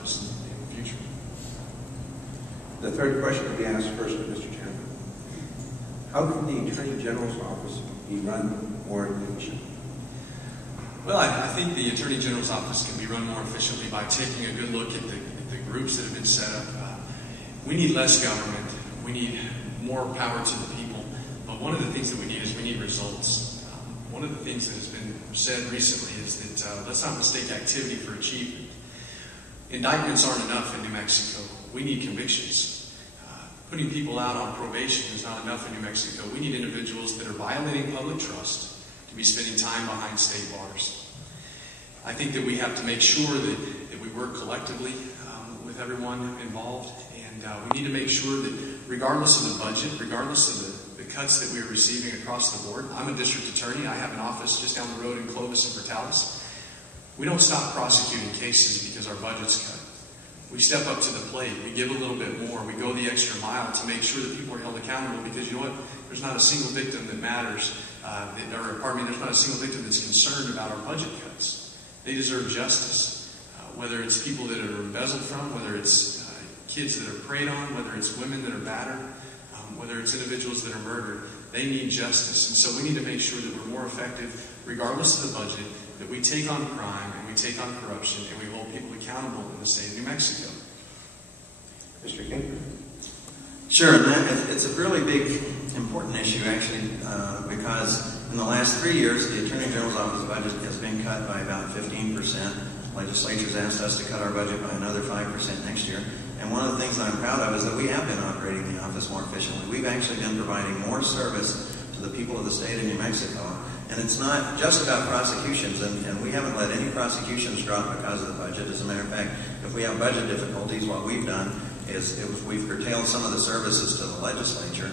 office in the future. The third question will be asked first to Mr. Chandler. How can the Attorney General's office be run more efficiently? Well, I think the Attorney General's office can be run more efficiently by taking a good look at the groups that have been set up. We need less government. We need more power to the people. But one of the things that we need is we need results. One of the things that has been said recently is that let's not mistake activity for achievement. Indictments aren't enough in New Mexico. We need convictions. Putting people out on probation is not enough in New Mexico. We need individuals that are violating public trust to be spending time behind state bars. I think that we have to make sure that we work collectively with everyone involved, and we need to make sure that regardless of the budget, regardless of the cuts that we are receiving across the board, I'm a district attorney. I have an office just down the road in Clovis and Portales. We don't stop prosecuting cases because our budget's cut. We step up to the plate. We give a little bit more. We go the extra mile to make sure that people are held accountable, because you know what? There's not a single victim that matters, there's not a single victim that's concerned about our budget cuts. They deserve justice, whether it's people that are embezzled from, whether it's kids that are preyed on, whether it's women that are battered, whether it's individuals that are murdered. They need justice. And so we need to make sure that we're more effective, regardless of the budget, that we take on crime and we take on corruption and we hold people accountable in the state of New Mexico. Mr. King? Sure, and it's a really big, important issue, actually, because in the last 3 years, the Attorney General's office budget has been cut by about 15%. Legislature's asked us to cut our budget by another 5% next year. And one of the things I'm proud of is that we have been operating the office more efficiently. We've actually been providing more service to the people of the state of New Mexico. And it's not just about prosecutions, and we haven't let any prosecutions drop because of the budget. As a matter of fact, if we have budget difficulties, what we've done is we've curtailed some of the services to the legislature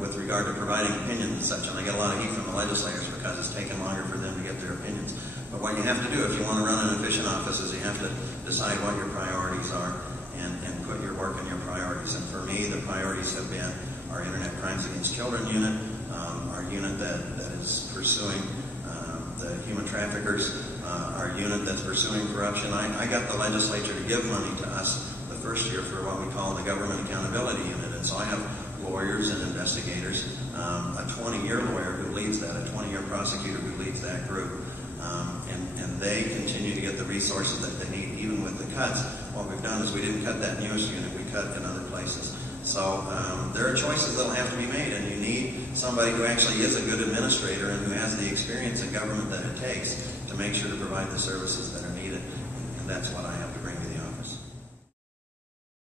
with regard to providing opinions and such. And I get a lot of heat from the legislators because it's taken longer for them to get their opinions. But what you have to do if you want to run an efficient office is you have to decide what your priorities are and put your work in your priorities. And for me, the priorities have been our Internet Crimes Against Children unit, our unit that is pursuing the human traffickers, our unit that's pursuing corruption. I got the legislature to give money to us the first year for what we call the Government Accountability Unit. And so I have lawyers and investigators, a 20-year lawyer who leads that, a 20-year prosecutor who leads that group. And they continue to get the resources that they need, even with the cuts. What we've done is we didn't cut that newest unit, we cut in other places. So there are choices that will have to be made, and you need somebody who actually is a good administrator and who has the experience in government that it takes to make sure to provide the services that are needed. And that's what I